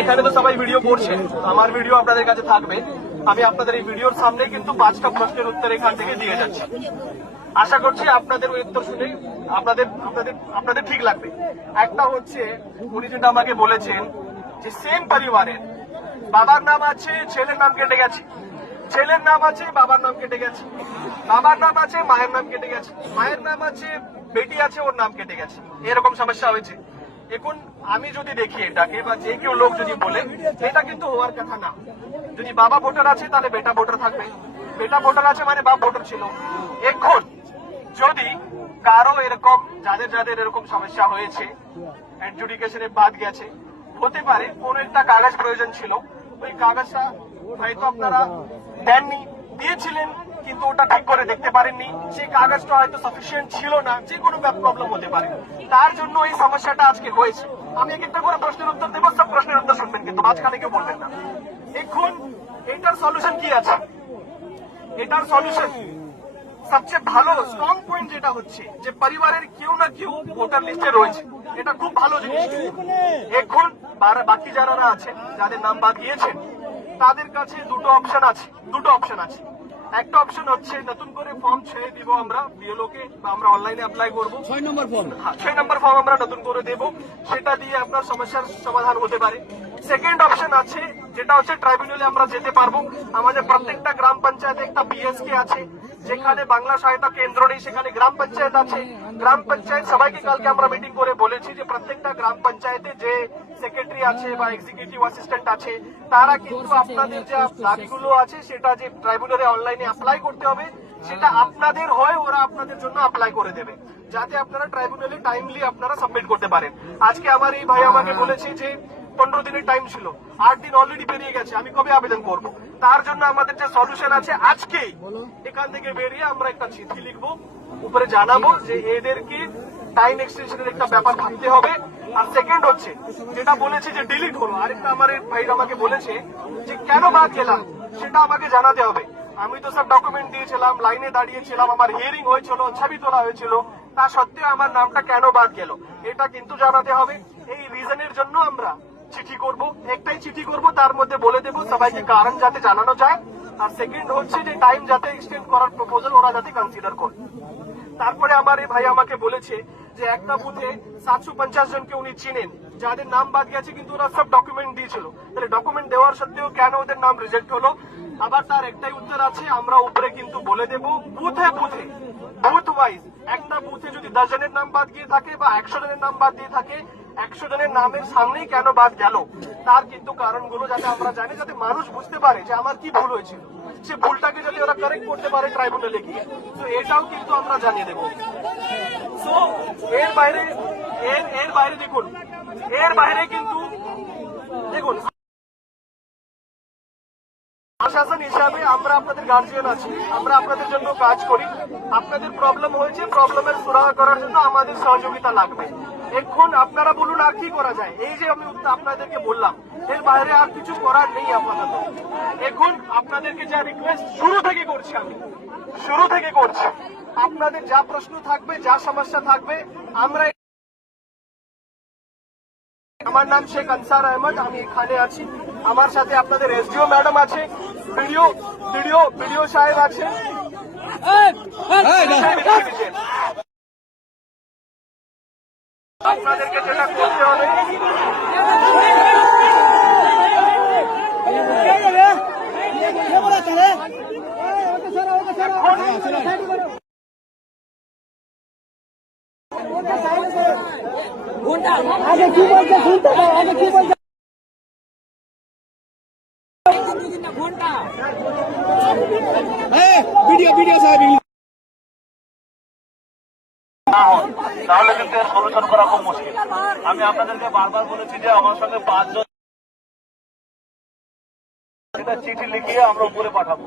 এখানে তো সবাই ভিডিও করছে, আমার ভিডিও আপনাদের কাছে থাকবে। আমি আপনাদের এই ভিডিওর সামনে কিন্তু 5টা প্রশ্নের উত্তর এখান থেকে দিয়ে যাচ্ছি। আশা করছি আপনাদের ওই উত্তর শুনে আপনাদের ঠিক লাগবে। একটা হচ্ছে, উনি যেটা আমাকে বলেছেন যে সেম পরিবারের বাবার নাম আছে, ছেলের নাম কেটে গেছে, ছেলের নাম আছে, বাবার নাম কেটে গেছে, বাবার নাম আছে, মায়ের নাম কেটে গেছে, মায়ের নাম আছে, বেটি আছে, ওর নাম কেটে গেছে, এরকম সমস্যা হয়েছে। এখন আমি যদি দেখি এটাকে, বা যে কেউ লোক যদি বলে, এটা কিন্তু হওয়ার কথা না। যদি বাবা ভোটার আছে তাহলে বেটা ভোটার থাকবে, বেটা ভোটার আছে মানে বাপ ভোটার ছিল। এখন যদি কারো এরকম যাদের এরকম সমস্যা হয়েছে, অ্যাডজুডিকেশনে বাদ গেছে, হতে পারে কোন একটা কাগজ প্রয়োজন ছিল, ওই কাগজটা হয়তো আপনারা দেননি, দিয়েছিলেন কিন্তু ওটা ঠিক করে দেখতে পারেননি, সেই কাগজটা হয়তো সাফিসিয়েন্ট ছিল না, যে কোনো প্রবলেম হতে পারে, তার জন্য এই সমস্যাটা আজকে হয়েছে। আমি এক একটা করে প্রশ্নের উত্তর দেবো, সব প্রশ্নের উত্তর শুনবেন কিন্তু মাঝখানে কেউ বলবেন না। এখন এটার সলিউশন কি আছে? এটার সলিউশন সবচেয়ে ভালো স্ট্রং পয়েন্ট যেটা হচ্ছে যে পরিবারের কেউ না কেউ ভোটার লিস্টে রয়েছে, এটা খুব ভালো জিনিস। এখন বাকি যারা আছেন, যাদের নাম বাদ দিয়েছেন, তাদের কাছে দুটো অপশন আছে। একটা অপশন হচ্ছে নতুন করে ফর্ম ছেড়ে দিব আমরা বিএলওকে, আমরা অনলাইনে অ্যাপ্লাই করবো, 6 নম্বর ফর্ম আমরা নতুন করে দেব, সেটা দিয়ে আপনার সমস্যার সমাধান হতে পারে। সেকেন্ড অপশন আছে, যেটা হচ্ছে ট্রাইব্যুনালে আমরা যেতে পারবো। আমাদের প্রত্যেকটা গ্রাম পঞ্চায়েতে একটা বিএসকে আছে, যেখানে বাংলা সহায়তা কেন্দ্র নেই, সেখানে গ্রাম পঞ্চায়েত আছে। গ্রাম পঞ্চায়েত সবাইকে কালকে আমরা মিটিং করে বলেছি যে প্রত্যেকটা গ্রাম পঞ্চায়েতে যে সেক্রেটারি আছে বা এক্সিকিউটিভ অ্যাসিস্ট্যান্ট আছে, তারা কিন্তু আপনাদের যে দাবিগুলো আছে সেটা যে ট্রাইব্যুনালে অনলাইনে অ্যাপ্লাই করতে হবে, সেটা আপনাদের হয়, ওরা আপনাদের জন্য অ্যাপ্লাই করে দেবে, যাতে আপনারা ট্রাইব্যুনালে টাইমলি আপনারা সাবমিট করতে পারেন। আজকে আমার এই ভাই আমাকে বলেছে যে 15 দিনের টাইম ছিল, 8 দিন অলরেডি পেরিয়ে গেছে, আমি কবে আবেদন করব? তার জন্য আমাদের যে সলিউশন আছে, আজকেই এখান থেকে বেরিয়ে আমরা একটা চিঠি লিখবো, উপরে জানাবো যে এদেরকে টাইম এক্সটেনশনের একটা ব্যাপার ভাবতে হবে। আর সেকেন্ড হচ্ছে যেটা বলেছে যে ডিলিট হলো, আরেকটা আমার ভাই আমাকে বলেছে যে কেন বাদ গেলাম সেটা আমাকে জানাতে হবে। আমি তো সব ডকুমেন্ট দিয়েছিলাম, লাইনে দাঁড়িয়েছিলাম, আমার হিয়ারিং হয়েছিল, ছবি তোলা হয়েছিল, তা সত্ত্বেও আমার নামটা কেন বাদ গেল এটা কিন্তু জানাতে হবে। এই রিজনের জন্য আমরা চিঠি করব, একটাই চিঠি করব, তার মধ্যে বলে দেব সবাইকে কারণ যাতে জানানো যায়। আর সেকেন্ড হচ্ছে যে টাইম যাতে এক্সটেন্ড করার প্রপোজাল ওরা যাতে কনসিডার করে। তারপরে আমার এই ভাই আমাকে বলেছে যে একটা বুথে 750 জনকে উনি চিনেন, যাদের নাম বাদ গেছে কিন্তু ওরা সব ডকুমেন্ট দিয়েছিল, তাহলে ডকুমেন্ট দেওয়ার সত্ত্বেও কেন ওদের নাম রিজেক্ট হলো? আবার তার একটাই উত্তর আছে, আমরা উপরে কিন্তু বলে দেব বুথ ওয়াইজ, একটা বুথে যদি 10 জনের নাম বাদ গিয়ে থাকে বা 100 জনের নাম বাদ দিয়ে থাকে, 100 জনের নামের সামনেই কেন বাদ গেল তার কিন্তু কারণগুলো যাতে আমরা জানি, যাতে মানুষ বুঝতে পারে যে আমার কি ভুল হয়েছিল, সে ভুলটাকে যদি ওরা কারেক্ট করতে পারে ট্রাইব্যুনালে গিয়ে, তো এটাও কিন্তু আমরা জানিয়ে দেব। তো এর বাইরে দেখুন, এর বাইরে কিন্তু দেখুন, প্রশাসন হিসাবে আমরা আপনাদের গার্জিয়ান আছি, আমরা আপনাদের জন্য কাজ করি। আপনাদের প্রবলেম হয়েছে, প্রবলেমের সুরাহা করার জন্য আমাদের সহযোগিতা লাগবে। এখন আপনারা বলুন আর কি করা যায়? এই যে আমি আপনাদেরকে বললাম, এর বাইরে আর কিছু করার নেই আপাতত। এখন আপনাদেরকে যা রিকোয়েস্ট শুরু থেকে করছি, আপনাদের যা প্রশ্ন থাকবে, যা সমস্যা থাকবে, আমরা, আমার নাম শেখ আনসার আহমদ, আমি এখানে আছি, আমার সাথে আপনাদের এসডিও ম্যাডাম আছে, ভিডিও সাহেব আছে, আপনাদেরকে যেটা করতে হবে আগে কি বলছে শুনতে পাও, আগে কি বলছে ভিডিও সাহেব তাহলে কিন্তু এর সলিউশন করা খুব মুশকিল। আমি আপনাদেরকে বারবার বলেছি যে আমার সঙ্গে 5 জন এটা চিঠি লিখিয়ে আমরা উপরে পাঠাবো,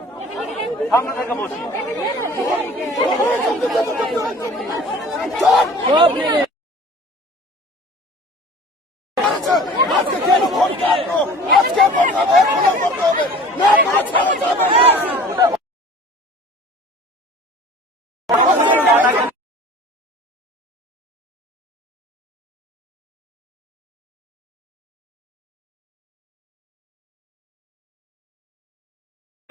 সামনে থেকে বসি। আজকে কেন ভোট কাটলো? আজকে ভোট হবে, ভোট হবে না,